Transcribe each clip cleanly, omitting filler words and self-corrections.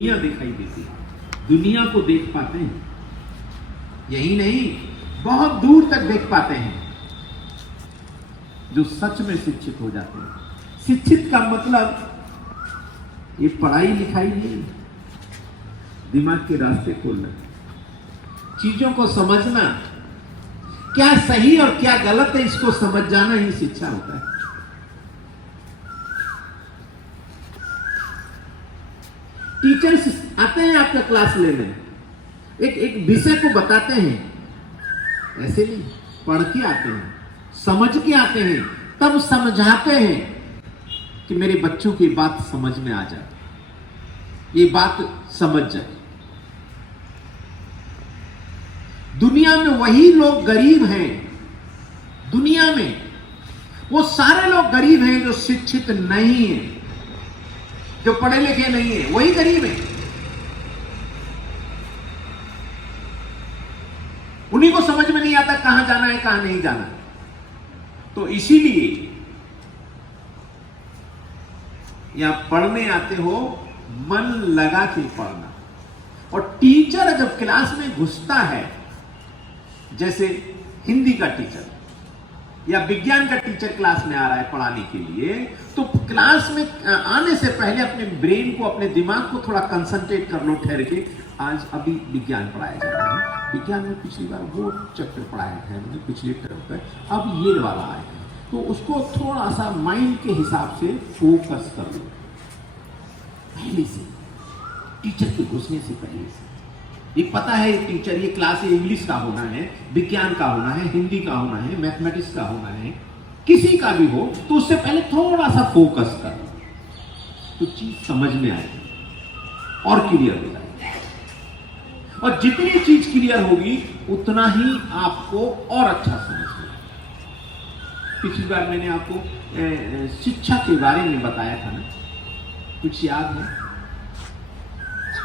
दुनिया दिखाई देती है, दुनिया को देख पाते हैं। यही नहीं, बहुत दूर तक देख पाते हैं। जो सच में शिक्षित हो जाते हैं। शिक्षित का मतलब ये पढ़ाई लिखाई नहीं, दिमाग के रास्ते खोलना, चीजों को समझना, क्या सही और क्या गलत है इसको समझ जाना ही शिक्षा होता है। टीचर्स आते हैं आपका क्लास लेने, एक विषय को बताते हैं, ऐसे नहीं, पढ़ के आते हैं, समझ के आते हैं, तब समझाते हैं कि मेरे बच्चों की बात समझ में आ जाए, ये बात समझ जाए। दुनिया में वही लोग गरीब हैं, दुनिया में वो सारे लोग गरीब हैं जो शिक्षित नहीं है, जो पढ़े लिखे नहीं है, वही गरीब है। उन्हीं को समझ में नहीं आता कहां जाना है कहां नहीं जाना। तो इसीलिए यहां पढ़ने आते हो, मन लगा के पढ़ना। और टीचर जब क्लास में घुसता है, जैसे हिंदी का टीचर या विज्ञान का टीचर क्लास में आ रहा है पढ़ाने के लिए, तो क्लास में आने से पहले अपने ब्रेन को, अपने दिमाग को थोड़ा कंसंट्रेट कर लो, ठहर के। आज अभी विज्ञान पढ़ाया जा रहा है, विज्ञान में पिछली बार वो चैप्टर पढ़ाया है, मतलब पिछले टर्म पर, अब ये वाला आया है, तो उसको थोड़ा सा माइंड के हिसाब से फोकस कर लो पहले से, टीचर के घुसने से पहले से। ये पता है टीचर, ये क्लास इंग्लिश का होना है, विज्ञान का होना है, हिंदी का होना है, मैथमेटिक्स का होना है, किसी का भी हो, तो उससे पहले थोड़ा सा फोकस कर, तो चीज समझ में आएगी और क्लियर हो जाएगी। और जितनी चीज क्लियर होगी उतना ही आपको और अच्छा समझ में। पिछली बार मैंने आपको शिक्षा के बारे में बताया था ना, कुछ याद है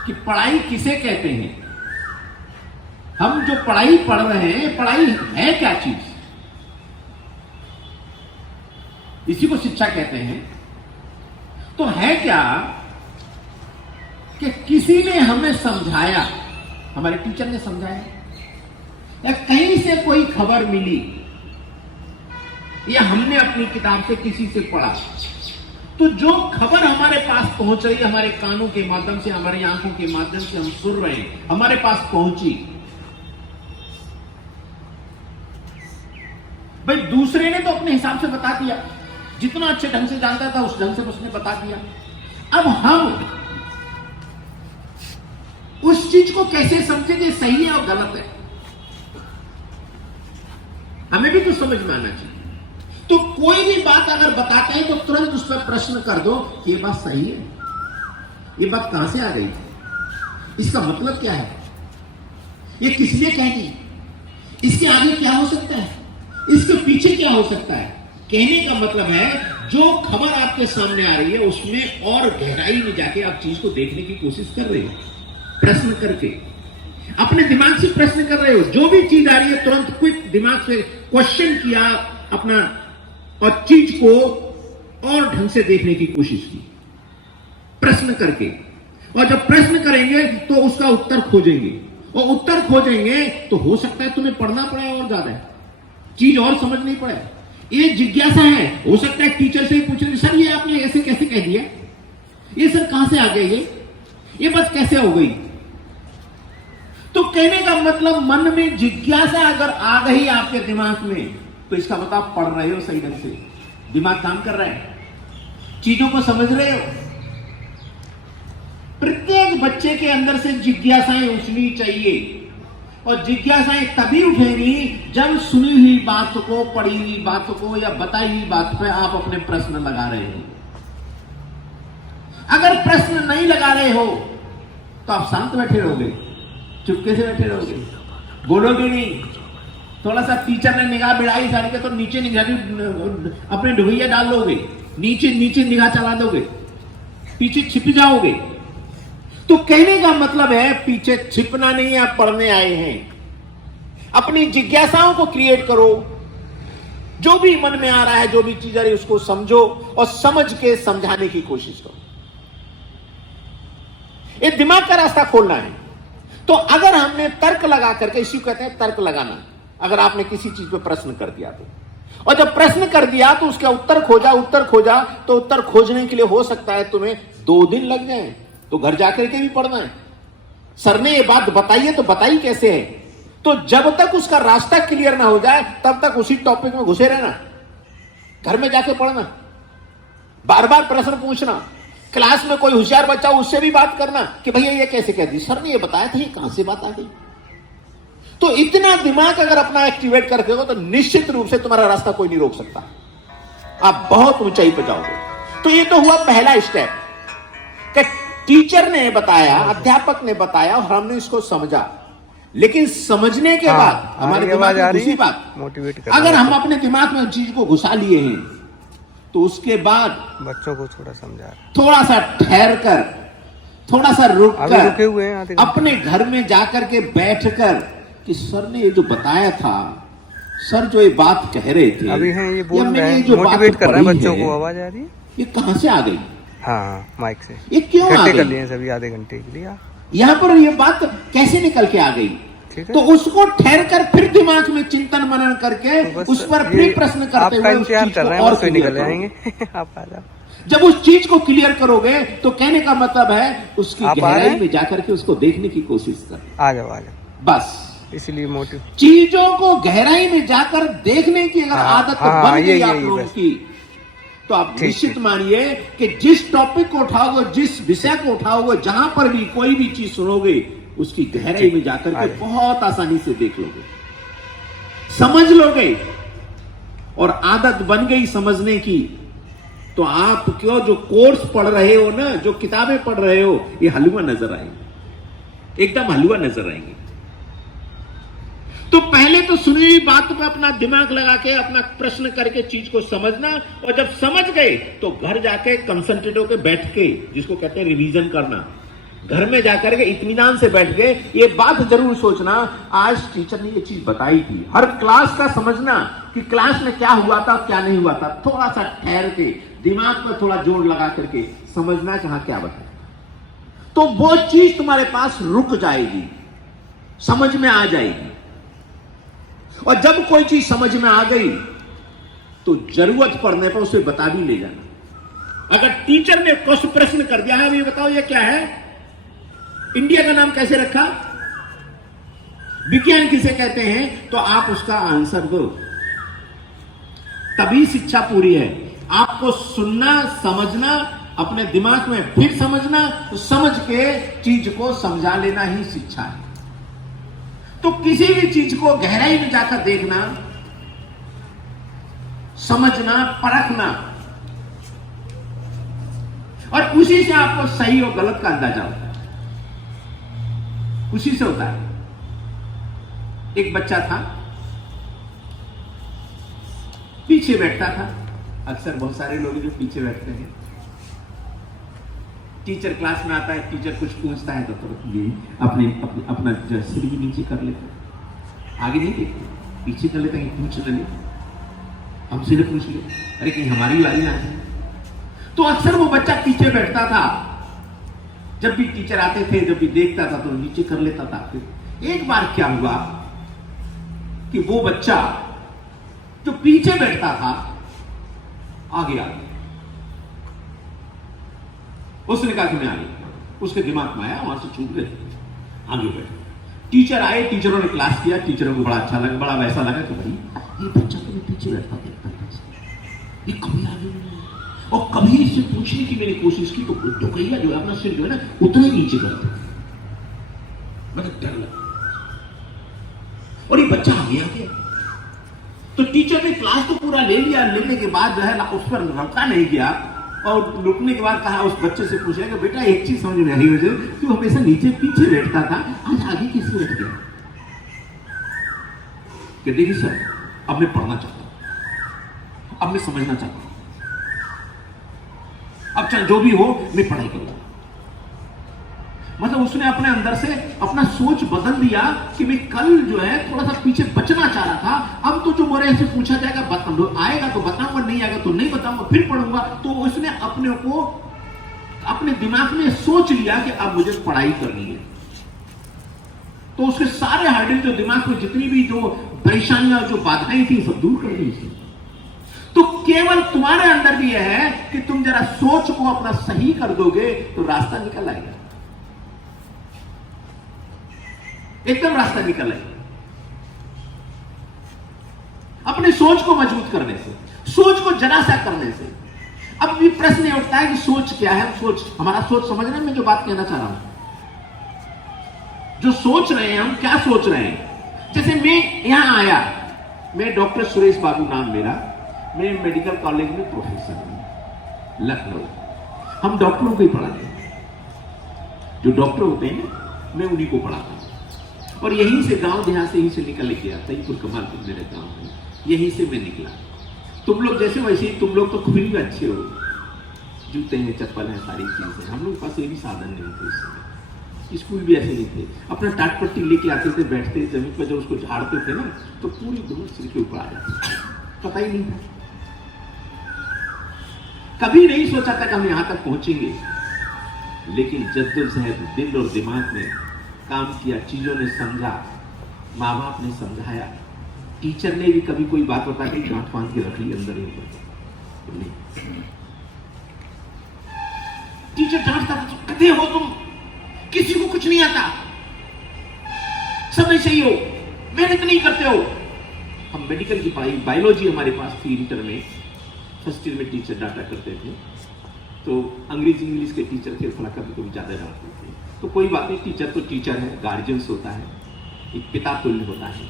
कि पढ़ाई किसे कहते हैं? हम जो पढ़ाई पढ़ रहे हैं, पढ़ाई है क्या चीज? इसी को शिक्षा कहते हैं। तो है क्या कि किसी ने हमें समझाया, हमारे टीचर ने समझाया, या कहीं से कोई खबर मिली, या हमने अपनी किताब से किसी से पढ़ा, तो जो खबर हमारे पास पहुंच रही है, हमारे कानों के माध्यम से, हमारी आंखों के माध्यम से हम सुन रहे हैं, हमारे पास पहुंची, भाई दूसरे ने तो अपने हिसाब से बता दिया, जितना अच्छे ढंग से जानता था उस ढंग से उसने बता दिया। अब हम उस चीज को कैसे समझेंगे सही है और गलत है? हमें भी कुछ समझ में आना चाहिए। तो कोई भी बात अगर बताते हैं तो तुरंत उस पर प्रश्न कर दो, ये बात सही है? ये बात कहां से आ गई? इसका मतलब क्या है? ये किस लिए कह दी? इसके आगे क्या हो सकता है? इसके पीछे क्या हो सकता है? कहने का मतलब है, जो खबर आपके सामने आ रही है उसमें और गहराई में जाके आप चीज को देखने की कोशिश कर रहे हो, प्रश्न करके, अपने दिमाग से प्रश्न कर रहे हो। जो भी चीज आ रही है तुरंत क्विक दिमाग से क्वेश्चन किया अपना, और चीज को और ढंग से देखने की कोशिश की, प्रश्न करके। और जब प्रश्न करेंगे तो उसका उत्तर खोजेंगे, और उत्तर खोजेंगे तो हो सकता है तुम्हें पढ़ना पड़े और ज्यादा चीज और समझ नहीं पड़े। ये जिज्ञासा है, हो सकता है टीचर से ही पूछ रहे, सर ये आपने ऐसे कैसे कह दिया, ये सर कहां से आ गई, ये बात कैसे हो गई? तो कहने का मतलब, मन में जिज्ञासा अगर आ गई आपके दिमाग में, तो इसका मतलब आप पढ़ रहे हो सही ढंग से, दिमाग काम कर रहा है, चीजों को समझ रहे हो। प्रत्येक बच्चे के अंदर से जिज्ञासाएं उठनी चाहिए, और जिज्ञासाएं तभी उठेंगी जब सुनी हुई बात को, पढ़ी हुई बात को या बताई हुई बात पर आप अपने प्रश्न लगा रहे हो। अगर प्रश्न नहीं लगा रहे हो तो आप शांत बैठे रहोगे, चुपके से बैठे रहोगे, बोलोगे नहीं। थोड़ा सा टीचर ने निगाह बिड़ाई साड़ी के तो नीचे निगाह, अपने ढुइया डाल लोगे, नीचे नीचे निगाह चला दोगे, पीछे छिप जाओगे। तो कहने का मतलब है, पीछे छिपना नहीं है, आप पढ़ने आए हैं। अपनी जिज्ञासाओं को क्रिएट करो, जो भी मन में आ रहा है, जो भी चीज आ रही है उसको समझो, और समझ के समझाने की कोशिश करो। ये दिमाग का रास्ता खोलना है। तो अगर हमने तर्क लगा करके, इसी को कहते हैं तर्क लगाना, अगर आपने किसी चीज पे प्रश्न कर दिया तो, और जब प्रश्न कर दिया तो उसका उत्तर खोजा, तो उत्तर खोजने के लिए हो सकता है तुम्हें 2 दिन लग जाए, तो घर जाकर के भी पढ़ना है। सर ने ये बात बताई है तो बताई कैसे है, तो जब तक उसका रास्ता क्लियर ना हो जाए तब तक उसी टॉपिक में घुसे रहना, घर में जाके पढ़ना, बार बार प्रश्न पूछना, क्लास में कोई होशियार बच्चा उससे भी बात करना कि भैया ये कैसे कह दी, सर ने ये बताया था, ये कहां से बात आ गई। तो इतना दिमाग अगर अपना एक्टिवेट करते हो तो निश्चित रूप से तुम्हारा रास्ता कोई नहीं रोक सकता, आप बहुत ऊंचाई पर जाओगे। तो ये तो हुआ पहला स्टेप कि टीचर ने बताया, अध्यापक ने बताया और हमने इसको समझा। लेकिन समझने के बाद हमारे दिमाग में दूसरी बात, मोटिवेट अगर हम अपने दिमाग में चीज को घुसा लिए हैं तो उसके बाद बच्चों को थोड़ा समझा, थोड़ा सा ठहर कर, थोड़ा सा रुक कर, रुके हुए हैं अपने घर में जाकर के बैठ कर कि सर ने ये जो बताया था, सर जो ये बात कह रहे थे, अभी हैं ये बोल या रहे हैं, जो मोटिवेट कर रहे हैं बच्चों है, को, आवाज आ रही है, ये कहां से आ गई। हाँ माइक से ये क्यों आ कर गई, लिए सभी आधे घंटे के लिए, यहाँ पर ये बात कैसे निकल के आ गई। तो उसको ठहर कर फिर दिमाग में चिंतन मनन करके तो उस पर फिर प्रश्न करते हुए उस चीज को और तो निकल जाएंगे आप आ जाओ। जब उस चीज को क्लियर करोगे तो कहने का मतलब है उसकी गहराई में जाकर के उसको देखने की कोशिश कर, आ जाओ बस। इसलिए मोटिव चीजों को गहराई में जाकर देखने की अगर आदत बन गई आप लोगों की, तो आप निश्चित मानिए कि जिस टॉपिक को उठाओगे, जिस विषय को उठाओगे, जहां पर भी कोई भी चीज सुनोगे, उसकी गहराई में जाकर के बहुत आसानी से देख लोगे, समझ लोगे, और आदत बन गई समझने की, तो आप क्यों जो कोर्स पढ़ रहे हो ना, जो किताबें पढ़ रहे हो, ये हलवा नजर आएंगे, एकदम हलवा नजर आएंगे। तो पहले तो सुनी हुई बात पर अपना दिमाग लगा के अपना प्रश्न करके चीज को समझना, और जब समझ गए तो घर जाके कंसंट्रेट होकर बैठ के, जिसको कहते हैं रिवीजन करना, घर में जाकर के इत्मीनान से बैठ के ये बात जरूर सोचना, आज टीचर ने ये चीज बताई थी। हर क्लास का समझना कि क्लास में क्या हुआ था क्या नहीं हुआ था, थोड़ा सा ठहर के दिमाग पर थोड़ा जोर लगा करके समझना कहां क्या बताया, तो वो चीज तुम्हारे पास रुक जाएगी, समझ में आ जाएगी। और जब कोई चीज समझ में आ गई तो जरूरत पड़ने पर उसे बता भी ले जाना। अगर टीचर ने कुछ प्रश्न कर दिया है, अभी बताओ ये क्या है, इंडिया का नाम कैसे रखा, विज्ञान किसे कहते हैं, तो आप उसका आंसर दो, तभी शिक्षा पूरी है। आपको सुनना, समझना, अपने दिमाग में फिर समझना, तो समझ के चीज को समझा लेना ही शिक्षा है। तो किसी भी चीज को गहराई में जाकर देखना, समझना, परखना, और उसी से आपको सही और गलत का अंदाजा होता है, उसी से होता है। एक बच्चा था, पीछे बैठता था, अक्सर बहुत सारे लोग जो पीछे बैठते हैं, टीचर क्लास में आता है, टीचर कुछ पूछता है तो अपना जो सिर भी नीचे कर लेते हैं, आगे नहीं देखते, पीछे कर लेते हैं, पूछ ले, हमसे ने पूछ ले, अरे कहीं हमारी बारी ना है। तो अक्सर वो बच्चा पीछे बैठता था, जब भी टीचर आते थे, जब भी देखता था तो नीचे कर लेता था। फिर एक बार क्या हुआ कि वो बच्चा जो पीछे बैठता था आगे आ गया, उसने कहा कि मैं आगे, उसके दिमाग में आया, वहां से छूट गए, आगे बैठे। टीचर आए, टीचरों ने क्लास किया, टीचरों को बड़ा अच्छा लगा, बड़ा वैसा लगा कि भाई ये बच्चा तो पीछे बैठता देखता था, ये कभी आगे नहीं, और कभी इससे पूछने की मैंने कोशिश की तो कहिया जो है अपना सिर जो है ना उतना ही नीचे करते, मतलब डर लगा, और ये बच्चा आगे आ गया। तो टीचर ने क्लास तो पूरा ले लिया, लेने के बाद जो है उस पर रुका नहीं गया, और रुकने के बाद कहा, उस बच्चे से पूछा कि बेटा एक चीज समझ में आई मुझे, तू हमेशा नीचे पीछे बैठता था, आज आगे किससे बैठ गया। कि देखिए सर, अब मैं पढ़ना चाहता हूं, अब मैं समझना चाहता हूं, अब चाहे जो भी हो मैं पढ़ाई करूंगा। मतलब उसने अपने अंदर से अपना सोच बदल दिया कि मैं कल जो है थोड़ा सा पीछे बचना चाह रहा था, अब तो जो मेरे से पूछा जाएगा आएगा तो बताऊंगा, नहीं आएगा तो नहीं बताऊंगा, फिर पढ़ूंगा। तो उसने अपने को अपने दिमाग में सोच लिया कि अब मुझे पढ़ाई करनी है, तो उसके सारे हार्डल जो दिमाग में जितनी भी जो परेशानियां जो बाधाएं थी सब दूर कर दी उसने। तो केवल तुम्हारे अंदर भी यह है कि तुम जरा सोच को अपना सही कर दोगे तो रास्ता निकल आएगा, एकदम रास्ता निकल आएगा। अपनी सोच को मजबूत करने से, सोच को जरा सा करने से। अब भी प्रश्न ये उठता है कि सोच क्या है? सोच, हमारा सोच समझना मैं जो बात कहना चाह रहा हूं, जो सोच रहे हैं हम क्या सोच रहे हैं। जैसे मैं यहां आया, मैं डॉक्टर सुरेश बाबू नाम मेरा, मैं मेडिकल कॉलेज में प्रोफेसर हूं लखनऊ। हम डॉक्टरों को ही पढ़ाते हैं, जो डॉक्टर होते हैं मैं उन्हीं को पढ़ाता हूं। और यहीं से गांव देहात से, यहीं से निकल के आता, तईपुर कमालपुर मेरे गांव में, यहीं से मैं निकला। तुम लोग जैसे वैसे ही, तुम लोग तो खुद भी अच्छे हो, जूते हैं, चप्पल हैं, सारी चीजें। हम लोग के पास ये भी साधन नहीं थे उस समय, स्कूल भी ऐसे नहीं थे। अपना टाट पट्टी लेके आते थे, बैठते जमीन पर, जब उसको झाड़ते थे ना तो पूरी धूल सिर के ऊपर आ जाती, पता ही नहीं था। कभी नहीं सोचा था कि हम यहां तक पहुंचेंगे, लेकिन जद्दोजहद दिल और दिमाग ने काम किया, चीजों ने समझा, माँ बाप ने समझाया, टीचर ने भी कभी कोई बात बता के गांठ बांध के रख ली अंदर ही नहीं। टीचर डांटता था, कहते हो तुम, किसी को कुछ नहीं आता, सब ऐसे ही हो, मेहनत नहीं करते हो। हम मेडिकल की पढ़ाई, बायोलॉजी हमारे पास थी इंटर में, फर्स्ट ईयर में टीचर डांटा करते थे, तो अंग्रेजी इंग्लिश के टीचर थे, थोड़ा कभी कभी ज्यादा डांटते थे। तो कोई बात नहीं, टीचर तो टीचर है, गार्जियंस होता है, एक पिता तुल्य होता है,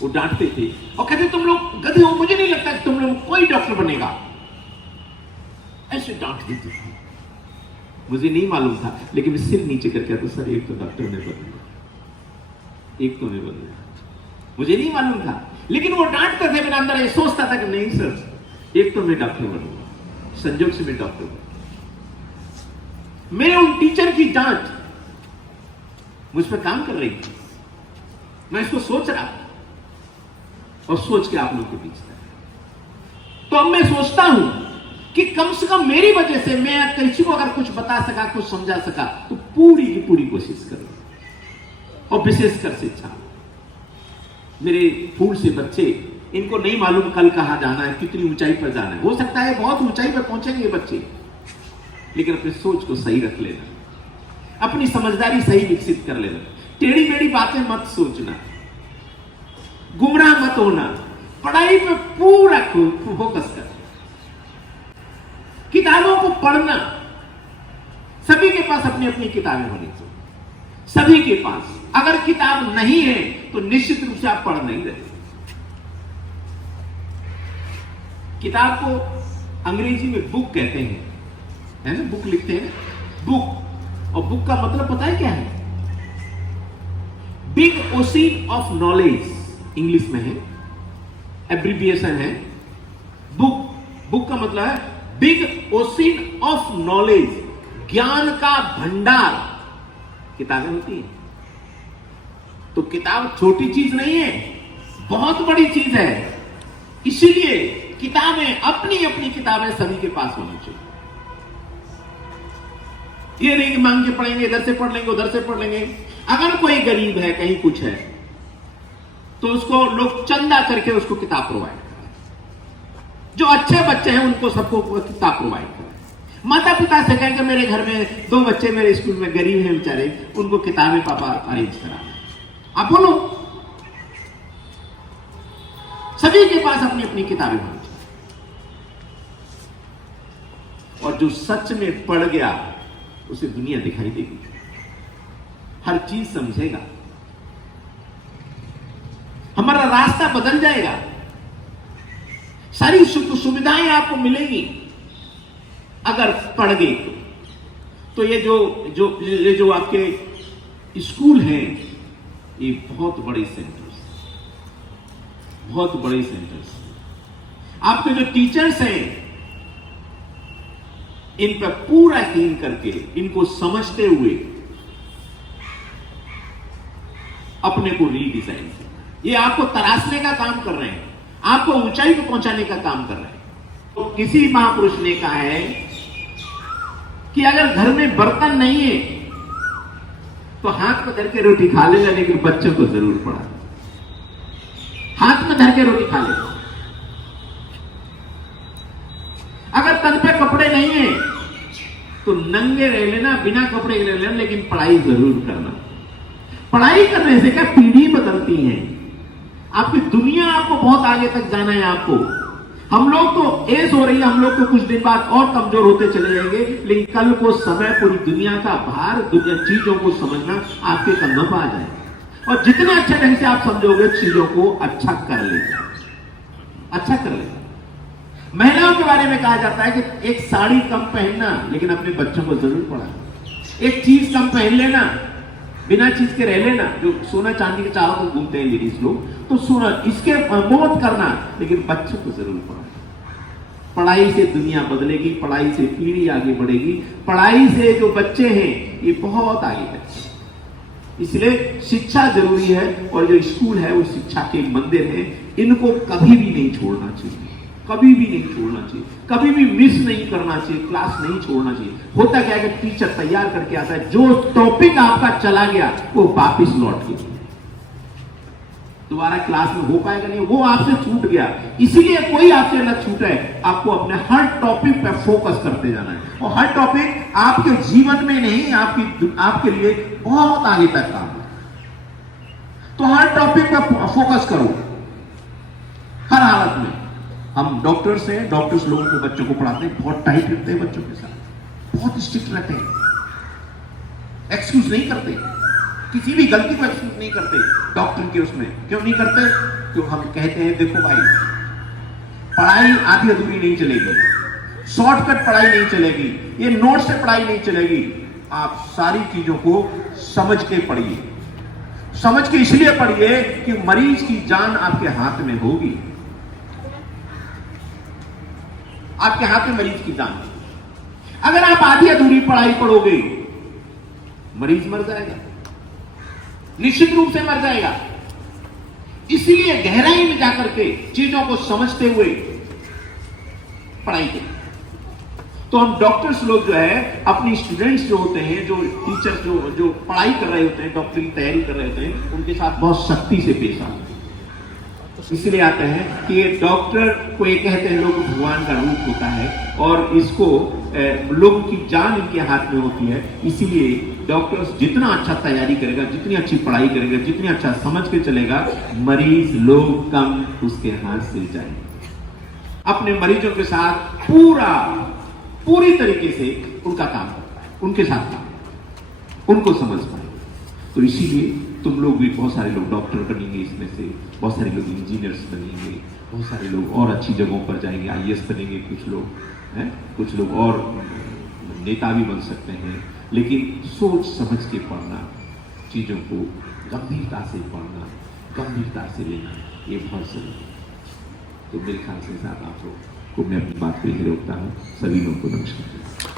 वो डांटते थे और कहते तुम लोग गधे हो, मुझे नहीं लगता कि तुम लोग कोई डॉक्टर बनेगा, ऐसे डांट देते थे। मुझे नहीं मालूम था, लेकिन मैं सिर नीचे करके आता, सर एक तो डॉक्टर ने बदला, एक तो नहीं बदला, मुझे नहीं मालूम था, लेकिन वो डांटते थे। मेरे अंदर ये सोचता था कि नहीं सर, एक तो मैं डॉक्टर बनूंगा, संजोग से मैं डॉक्टर बनूंगा। मेरे उन टीचर की डांट मुझ पर काम कर रही थी, मैं इसको सोच रहा और सोच के आप लोगों के बीच था। तो अब मैं सोचता हूं कि कम से कम मेरी वजह से मैं किसी को अगर कुछ बता सका, कुछ समझा सका, तो पूरी की पूरी कोशिश करूं। और विशेषकर शिक्षा, मेरे फूल से बच्चे, इनको नहीं मालूम कल कहां जाना है, कितनी ऊंचाई पर जाना है। हो सकता है बहुत ऊंचाई पर पहुंचेंगे बच्चे, लेकिन अपनी सोच को सही रख लेना, अपनी समझदारी सही विकसित कर लेना, टेढ़ी मेढ़ी बातें मत सोचना, गुमराह मत होना, पढ़ाई पे पूरा फोकस कर, किताबों को पढ़ना। सभी के पास अपनी अपनी किताबें होनी चाहिए, सभी के पास। अगर किताब नहीं है तो निश्चित रूप से आप पढ़ नहीं रहे। किताब को अंग्रेजी में बुक कहते हैं, है ना, बुक लिखते हैं बुक, और बुक का मतलब पता है क्या है? Big ocean of knowledge English में है, एब्रिविएशन है बुक। बुक का मतलब है बिग ओशियन ऑफ नॉलेज, ज्ञान का भंडार किताबें होती है। तो किताब छोटी चीज नहीं है, बहुत बड़ी चीज है। इसीलिए किताबें, अपनी अपनी किताबें सभी के पास होनी चाहिए। ये नहीं कि मांग के पढ़ेंगे, इधर से पढ़ लेंगे, उधर से पढ़ लेंगे। अगर कोई गरीब है, कहीं कुछ है, तो उसको लोग चंदा करके उसको किताब प्रोवाइड करें। जो अच्छे बच्चे हैं उनको सबको किताब प्रोवाइड करें। माता पिता से कहेंगे मेरे घर में 2 बच्चे मेरे स्कूल में गरीब हैं बेचारे, उनको किताबें पापा अरेंज करा। आप बोलो, सभी के पास अपनी अपनी किताबें होनी चाहिए। और जो सच में पढ़ गया उसे दुनिया दिखाई देगी, हर चीज समझेगा, हमारा रास्ता बदल जाएगा, सारी सुविधाएं आपको मिलेंगी अगर पढ़ गए तो। ये जो आपके स्कूल हैं, ये बहुत बड़े सेंटर्स, बहुत बड़े सेंटर्स। आपके जो टीचर्स हैं, इन पर पूरा यकीन करके, इनको समझते हुए अपने को रीडिजाइन करना। ये आपको तराशने का काम कर रहे हैं, आपको ऊंचाई पर पहुंचाने का काम कर रहे हैं। तो किसी महापुरुष ने कहा है कि अगर घर में बर्तन नहीं है तो हाथ में धर के रोटी खा लेगा, लेकिन बच्चों को जरूर पढ़ा। हाथ में धर के रोटी खा लेगा। अगर तन पे कपड़े नहीं है तो नंगे रह लेना, बिना कपड़े के रह लेना, लेकिन पढ़ाई जरूर करना। पढ़ाई करने से क्या पीढ़ी बदलती है, आपकी दुनिया, आपको बहुत आगे तक जाना है। आपको, हम लोग तो एज हो रही है, हम लोग तो कुछ दिन बाद और कमजोर होते चले जाएंगे, लेकिन कल को समय पूरी दुनिया का भार, दुनिया चीजों को समझना आपके कंधों पर आ जाए। और जितने अच्छे ढंग से आप समझोगे, चीजों को अच्छा कर लेगा, अच्छा कर लेगा। महिलाओं के बारे में कहा जाता है कि एक साड़ी कम पहनना, लेकिन अपने बच्चों को जरूर पढ़ाना। एक चीज कम पहन लेना, बिना चीज के रह लेना। जो सोना चांदी के चारों को घूमते हैं लेडीज लोग, तो सोना इसके मौत करना, लेकिन बच्चों को जरूर पढ़ाना। पढ़ाई से दुनिया बदलेगी, पढ़ाई से पीढ़ी आगे बढ़ेगी, पढ़ाई से जो बच्चे हैं ये बहुत आगे बढ़ेंगे। इसलिए शिक्षा जरूरी है, और जो स्कूल है वो शिक्षा के मंदिर है। इनको कभी भी नहीं छोड़ना चाहिए, कभी भी नहीं छोड़ना चाहिए, कभी भी मिस नहीं करना चाहिए, क्लास नहीं छोड़ना चाहिए। होता क्या है कि टीचर तैयार करके आता है, जो टॉपिक आपका चला गया वो वापिस लौट के दोबारा क्लास में हो पाएगा नहीं, वो आपसे छूट गया। इसीलिए कोई आपसे न छूटे, आपको अपने हर टॉपिक पे फोकस करते जाना है। और हर टॉपिक आपके जीवन में नहीं, आपके लिए बहुत आगे तक काम है। तो हर टॉपिक पे फोकस करो, हर हालत में। हम डॉक्टर्स हैं, डॉक्टर्स लोगों को, बच्चों को पढ़ाते हैं, बहुत टाइट रखते हैं बच्चों के साथ, बहुत स्ट्रिक्ट रहते हैं, एक्सक्यूज नहीं करते, किसी भी गलती को एक्सक्यूज नहीं करते डॉक्टर के उसमें। क्यों नहीं करते? क्यों हम कहते हैं देखो भाई, पढ़ाई आधी अधूरी नहीं चलेगी, शॉर्टकट पढ़ाई नहीं चलेगी, ये नोट से पढ़ाई नहीं चलेगी। आप सारी चीजों को समझ के पढ़िए, समझ के इसलिए पढ़िए कि मरीज की जान आपके हाथ में होगी, आपके हाथ में मरीज की जान। अगर आप आधी अधूरी पढ़ाई पढ़ोगे, मरीज मर जाएगा, निश्चित रूप से मर जाएगा। इसलिए गहराई में जाकर के चीजों को समझते हुए पढ़ाई करें। तो हम डॉक्टर्स लोग जो है, अपनी स्टूडेंट्स जो होते हैं, जो टीचर्स जो पढ़ाई कर रहे होते हैं, डॉक्टर की तैयारी कर रहे होते हैं, उनके साथ बहुत सख्ती से पेश आते हैं। इसलिए आते हैं कि ये डॉक्टर को ये कहते हैं लोग भगवान का रूप होता है, और इसको लोगों की जान इनके हाथ में होती है। इसीलिए डॉक्टर्स जितना अच्छा तैयारी करेगा, जितनी अच्छी पढ़ाई करेगा, जितनी अच्छा समझ के चलेगा, मरीज लोग कम उसके हाथ से जाएंगे। अपने मरीजों के साथ पूरी तरीके से उनका काम करता है, उनके साथ काम, उनको समझ पाए। तो इसीलिए तुम लोग भी, बहुत सारे लोग डॉक्टर बनेंगे, इसमें से बहुत सारे लोग इंजीनियर्स बनेंगे, बहुत सारे लोग और अच्छी जगहों पर जाएंगे, आईएएस बनेंगे, कुछ लोग हैं, कुछ लोग और नेता भी बन सकते हैं। लेकिन सोच समझ के पढ़ना, चीज़ों को गंभीरता से पढ़ना, गंभीरता से लेना, ये बहुत जरूरी है। तो मेरे ख्याल से साथ आप लोग को मैं अपनी बात पे ही रोकता हूँ। सभी लोगों को नमस्कार।